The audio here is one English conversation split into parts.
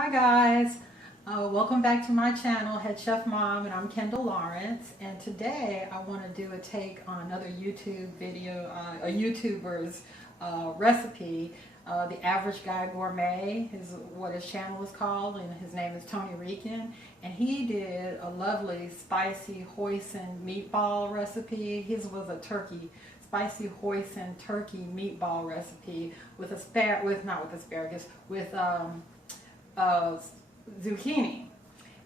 Hi guys, welcome back to my channel, Head Chef Mom, and I'm Kendall Lawrence. And today I want to do a take on another YouTube video, a YouTuber's recipe. The Average Guy Gourmet is what his channel is called, and his name is Tony Rican. And he did a lovely spicy hoisin meatball recipe. His was a spicy hoisin turkey meatball recipe with zucchini.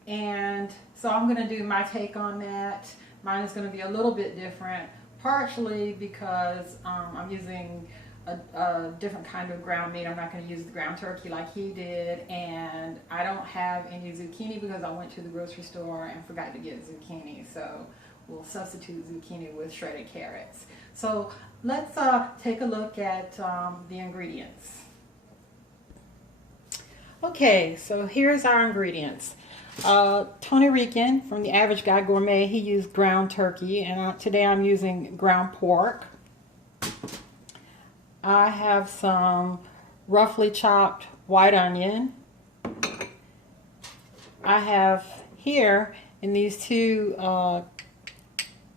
And so I'm going to do my take on that. Mine is going to be a little bit different, partially because I'm using a different kind of ground meat. I'm not going to use the ground turkey like he did, and I don't have any zucchini because I went to the grocery store and forgot to get zucchini, so we'll substitute zucchini with shredded carrots. So let's take a look at the ingredients. Okay, so here's our ingredients. Tony Rican from the Average Guy Gourmet, he used ground turkey, and today I'm using ground pork. I have some roughly chopped white onion. I have here in these two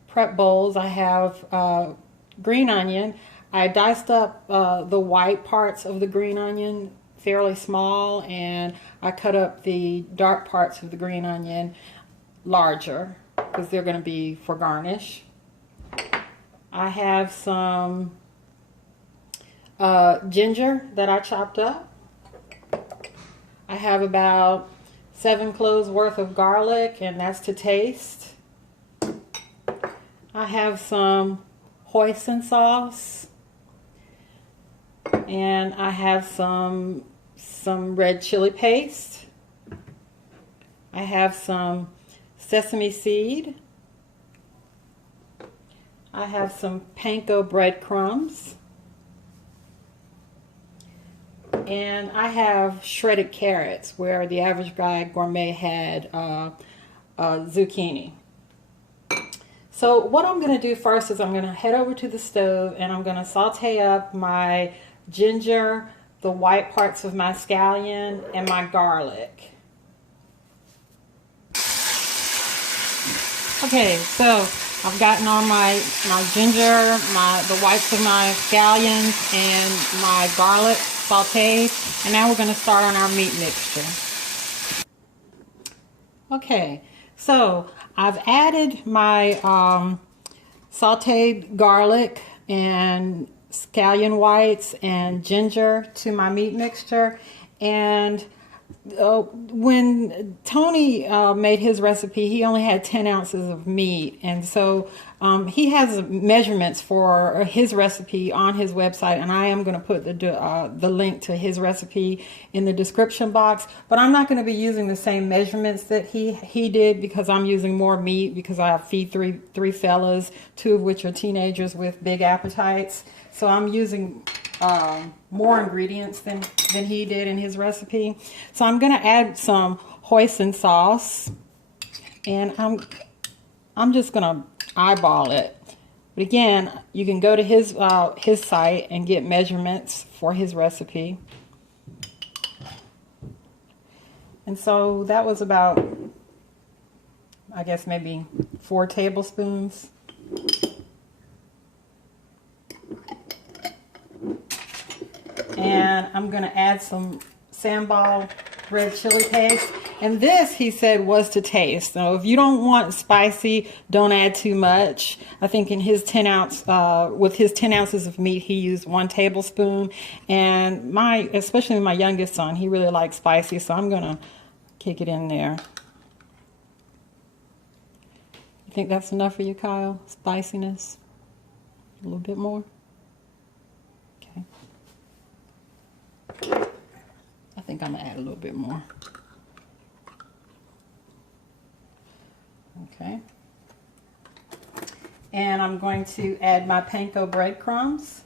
prep bowls, I have green onion. I diced up the white parts of the green onion fairly small, and I cut up the dark parts of the green onion larger because they're going to be for garnish. I have some ginger that I chopped up. I have about 7 cloves worth of garlic, and that's to taste. I have some hoisin sauce, and I have some red chili paste. I have some sesame seed. I have some panko breadcrumbs. And I have shredded carrots, where the Average Guy Gourmet had zucchini. So what I'm going to do first is I'm going to head over to the stove, and I'm going to saute up my ginger, the white parts of my scallion, and my garlic. Okay, so I've gotten on my ginger, the whites of my scallions, and my garlic sauteed, and now we're going to start on our meat mixture. Okay, so I've added my sauteed garlic and scallion whites and ginger to my meat mixture. And when Tony made his recipe, he only had 10 ounces of meat, and so he has measurements for his recipe on his website, and I am going to put the link to his recipe in the description box. But I'm not going to be using the same measurements that he did, because I'm using more meat, because I feed three fellas, 2 of which are teenagers with big appetites. So I'm using more ingredients than he did in his recipe. So I'm going to add some hoisin sauce, and I'm just going to eyeball it. But again, you can go to his site and get measurements for his recipe. And so that was about, I guess, maybe 4 tablespoons. And I'm going to add some sambal red chili paste. And this, he said, was to taste. So if you don't want spicy, don't add too much. I think in his 10 ounce, with his 10 ounces of meat, he used 1 tablespoon. And especially my youngest son, he really likes spicy, so I'm going to kick it in there. You think that's enough for you, Kyle? Spiciness? A little bit more? I think I'm going to add a little bit more. Okay. And I'm going to add my panko breadcrumbs.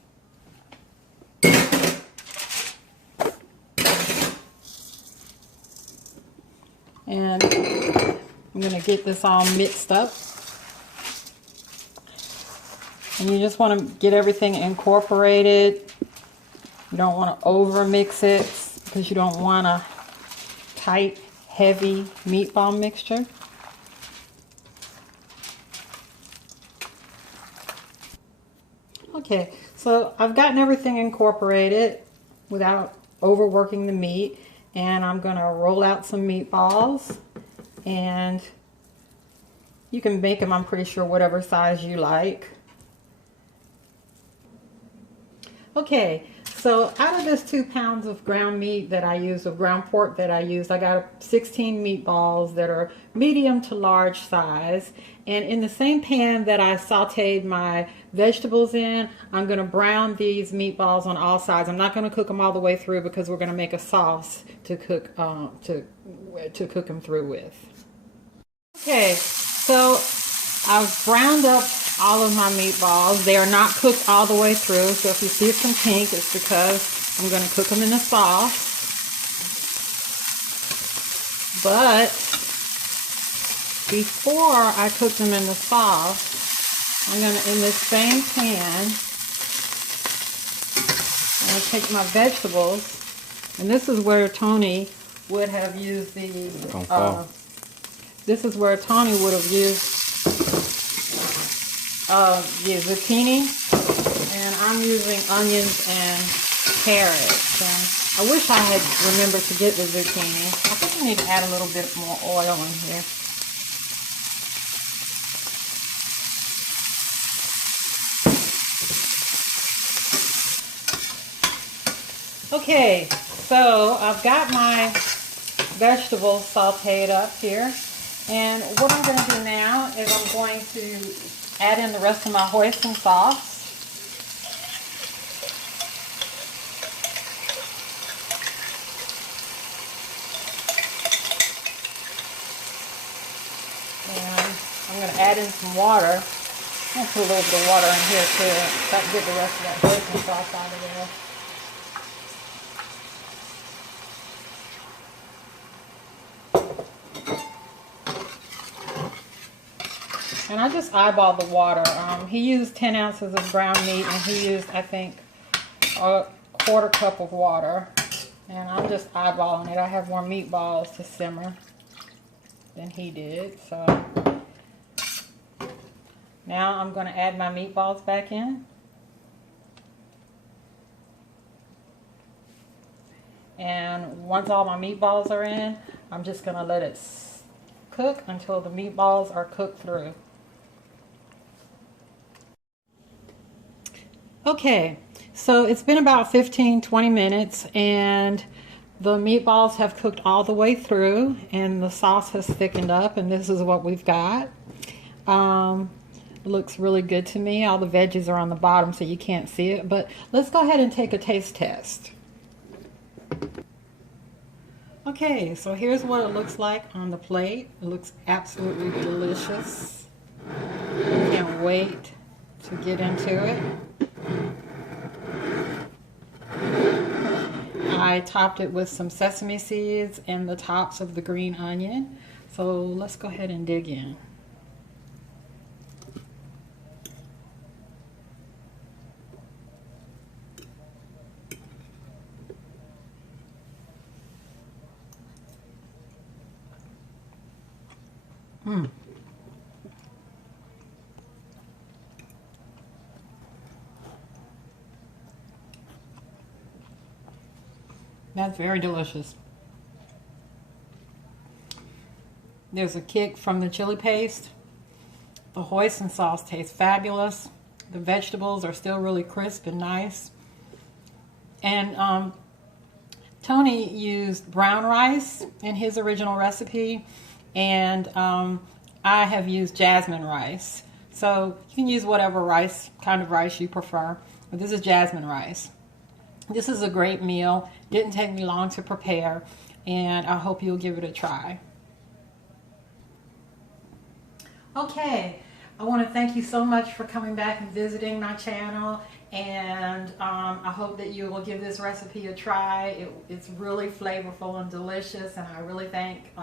And I'm going to get this all mixed up. And you just want to get everything incorporated. You don't want to over mix it, because you don't want to tight, heavy meatball mixture. Okay, so I've gotten everything incorporated without overworking the meat, and I'm gonna roll out some meatballs, and you can make them, I'm pretty sure, whatever size you like. Okay, so out of this 2 pounds of ground meat that I use, of ground pork that I used, I got 16 meatballs that are medium to large size. And in the same pan that I sauteed my vegetables in, I'm going to brown these meatballs on all sides. I'm not going to cook them all the way through because we're going to make a sauce to cook cook them through with. Okay, so I've browned up all of my meatballs. They are not cooked all the way through, so if you see some pink, it's because I'm going to cook them in the sauce. But before I cook them in the sauce, I'm going to, in this same pan, I'm going to take my vegetables, and this is where Tony would have used the, this is where Tony would have used the zucchini, and I'm using onions and carrots. And I wish I had remembered to get the zucchini. I think I need to add a little bit more oil in here. Okay, so I've got my vegetables sauteed up here, and what I'm going to do now is I'm going to add in the rest of my hoisin sauce. And I'm going to add in some water. I'm going to put a little bit of water in here too, so I can get the rest of that hoisin sauce out of there. And I just eyeballed the water. He used 10 ounces of ground meat, and he used, I think, a 1/4 cup of water. And I'm just eyeballing it. I have more meatballs to simmer than he did. So now I'm going to add my meatballs back in. And once all my meatballs are in, I'm just going to let it cook until the meatballs are cooked through. Okay, so it's been about 15-20 minutes, and the meatballs have cooked all the way through, and the sauce has thickened up, and this is what we've got. Looks really good to me. All the veggies are on the bottom, so you can't see it, but let's go ahead and take a taste test. Okay, so here's what it looks like on the plate. It looks absolutely delicious. I can't wait to get into it. I topped it with some sesame seeds and the tops of the green onion. So let's go ahead and dig in. That's very delicious. There's a kick from the chili paste. The hoisin sauce tastes fabulous. The vegetables are still really crisp and nice. And Tony used brown rice in his original recipe, and I have used jasmine rice. So you can use whatever kind of rice you prefer, but this is jasmine rice. This is a great meal. Didn't take me long to prepare, and I hope you'll give it a try. Okay, I want to thank you so much for coming back and visiting my channel, and I hope that you will give this recipe a try. It's really flavorful and delicious, and I really thank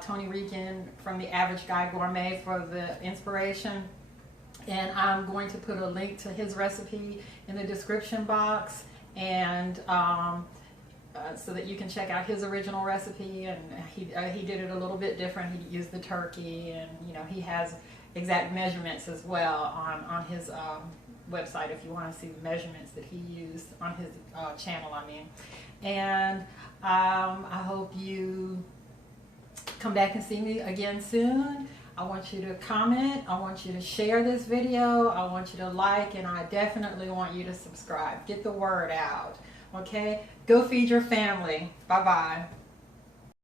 Tony Rican from The Average Guy Gourmet for the inspiration. And I'm going to put a link to his recipe in the description box, and so that you can check out his original recipe. And he did it a little bit different. He used the turkey, and you know, he has exact measurements as well on his website if you want to see the measurements that he used on his channel, I mean. And I hope you come back and see me again soon. I want you to comment, I want you to share this video, I want you to like, and I definitely want you to subscribe. Get the word out, okay? Go feed your family. Bye-bye.